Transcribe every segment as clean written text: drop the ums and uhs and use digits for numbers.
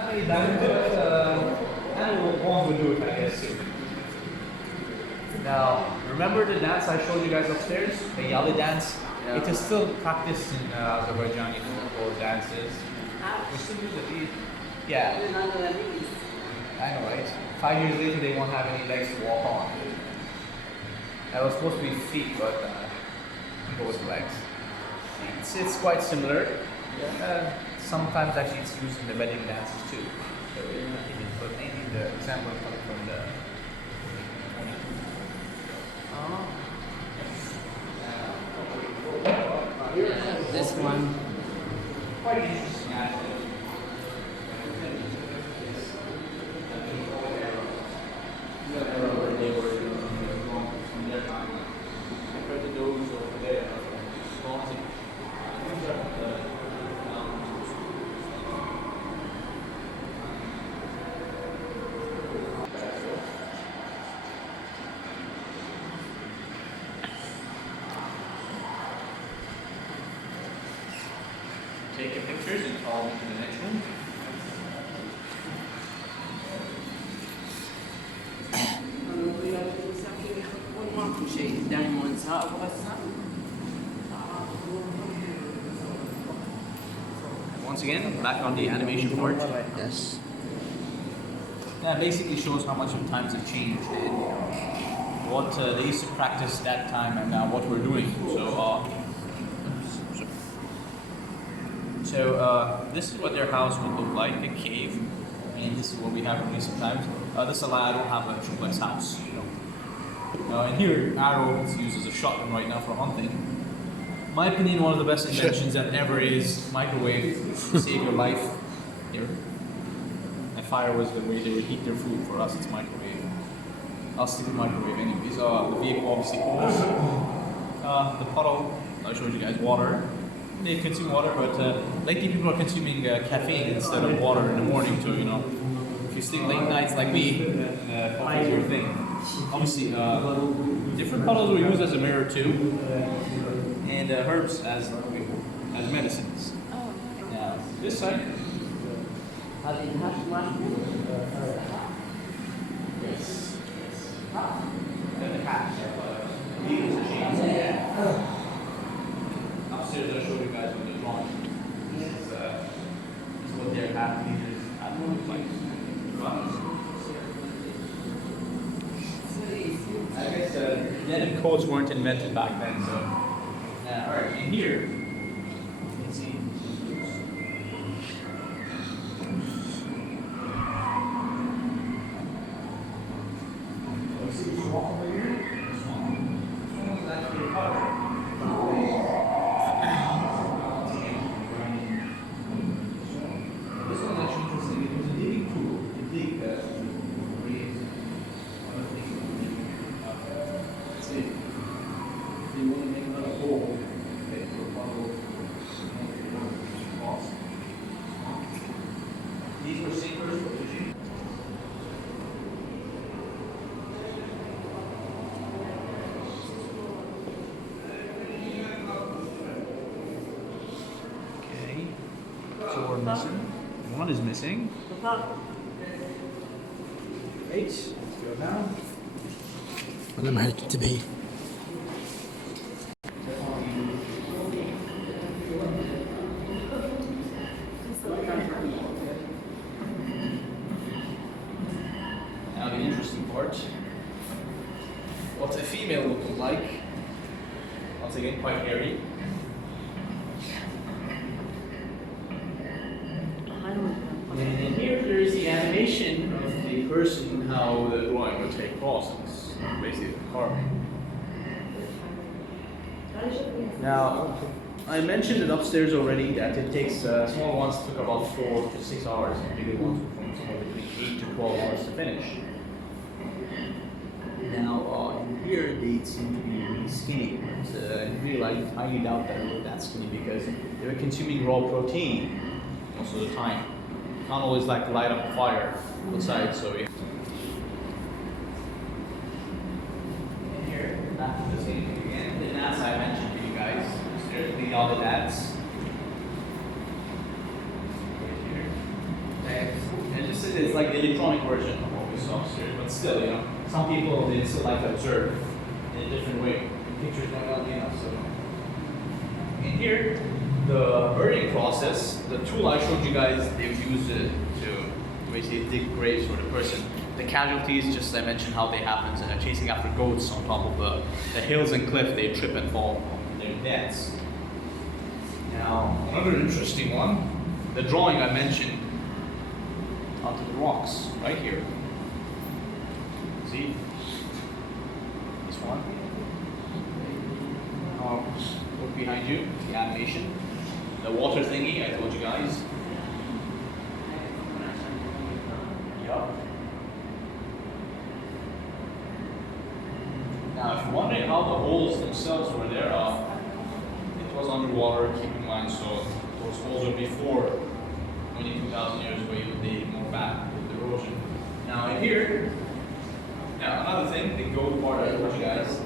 Haven't really done it, but and one would do it, I guess. Now, remember the dance I showed you guys upstairs? The Yali dance? Yeah. It is still practiced in Azerbaijan, or dances. We still use it. Yeah. I know, right? 5 years later, they won't have any legs to walk on. That was supposed to be feet, but go with legs. It's quite similar. Sometimes actually it's used in the wedding dances too. So, but mainly the example is coming from the. This one. Quite interesting actually. Take your pictures and follow me to the next room. Once again, back on the animation part. Yes. That basically shows how much of times have changed and what they used to practice that time and now what we're doing. So this is what their house would look like, a cave, and this is what we have in recent times. This allow don't have a triplex house, you know. And here, arrow is used as a shotgun right now for hunting. My opinion, one of the best inventions that ever is microwave to save your life. Here, and fire was the way they would heat their food. For us, it's microwave. I'll stick with microwave anyways. The vehicle obviously cools. The puddle, I showed you guys water. They consume water, but lately people are consuming caffeine instead of water in the morning too, you know. If you sleep late nights like me, coffee is your thing. Obviously, different puddles were used as a mirror too, and herbs as medicines. Now, this side. Yes. Then the hat. These are chains. Upstairs, I showed you guys what they're drawing. This is what their hat meters looks like. I guess denim coats weren't invented back then, so. Alright, and here, you can see. See this wall over here? This one was actually a puddle. These were sinkers for fishing. Okay, so we're missing. One is missing. Eight. Let's go down. أنا ما هتنتبهي. Now the interesting part. What a female would look like. Once again, quite hairy. And here there is the animation of the person, how the drawing would take process. Basically the carving. Now, I mentioned it upstairs already that it takes, small ones took about 4 to 6 hours, and bigger ones from somewhere between 8 to 12 hours to finish. Now, here they seem to be really skinny, but in real life, I highly doubt that they were that skinny because they were consuming raw protein most of the time. Can't always like light up a fire outside, so yeah. And here, back to the same thing again. The gnats I mentioned to you guys. There's all the gnats. Right here. Okay. it's like the electronic version of what we saw here, but still, you know, some people they still like to observe in a different way. Pictures don't help me enough, so. And here, the burning process, the tool I showed you guys, they've used it to basically dig graves for the person. The casualties, just I mentioned how they happen, chasing after goats on top of the hills and cliff, they trip and fall on their deaths. Now, another interesting one, the drawing I mentioned onto the rocks, right here. See? This one. Look behind you, the animation. The water thingy, I told you guys. Yup. Now, if you're wondering how the holes themselves were there, it was underwater, keep in mind, so those holes are before 22,000 years where you dig more back with the erosion. Now, in here, now another thing, the goat part I told you guys.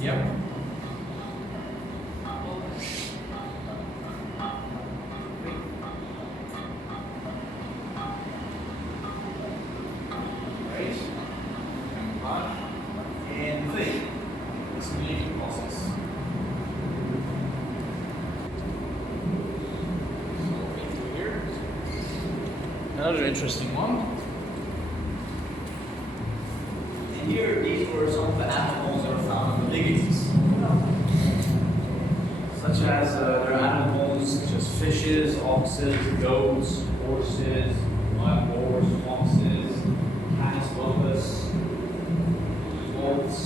Yep. And the thing, this cleaning process. So, through here. Another interesting one. And here, these were some of the animals that are found in the diggings. Such as there are animals such as fishes, oxes, goats, horses, wild boars, foxes, canis lupus, wolves,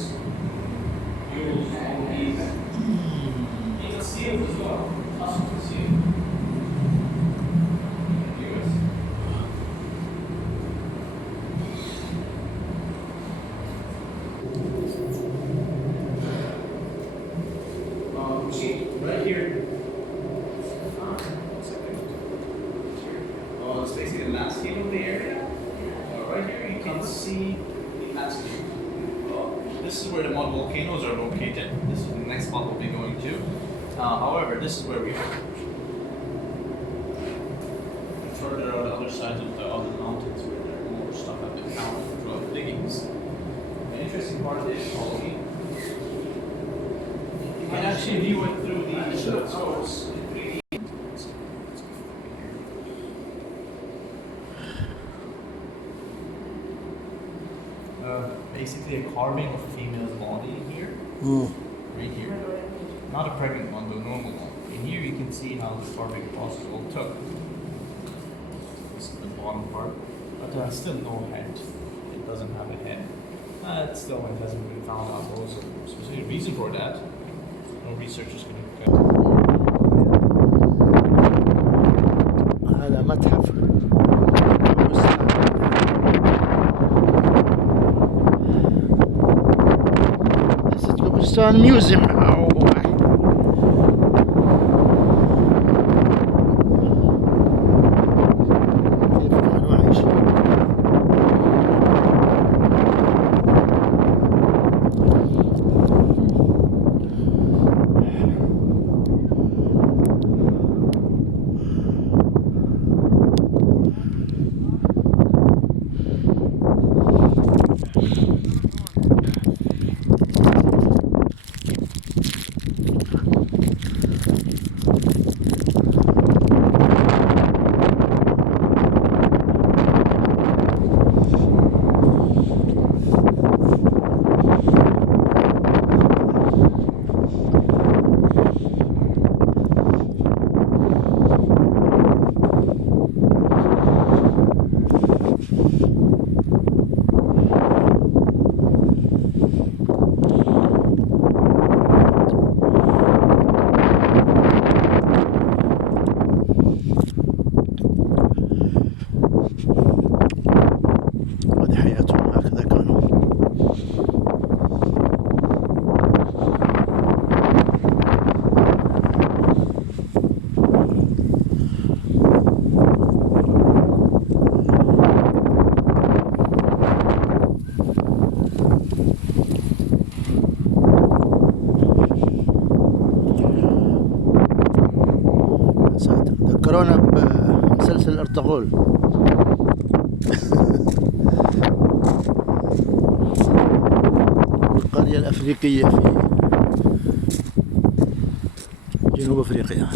mules, donkeys, even seals as well. Lots of seals. See, right here. It's basically the landscape of the area. Right here you can see the landscape. This is where the mud volcanoes are located. This is the next spot we'll be going to. However, this is where we are. Further on the other sides of the other mountains where there are more stuff have been found throughout the diggings. The interesting part of this colony, you can actually view it through the source. Basically a carving of a female's body here. Right here. Not a pregnant one, but a normal one. And here you can see how the carving process all took. This is the bottom part. But still no head. It doesn't have a head. It hasn't been found out. Also, specific reason for that. No researchers can look at. هذا متحف قبرستان ميوزيوم. كيف كانوا عايشين. يفكرونا بمسلسل أرطغرل. القرية الأفريقية في جنوب أفريقيا.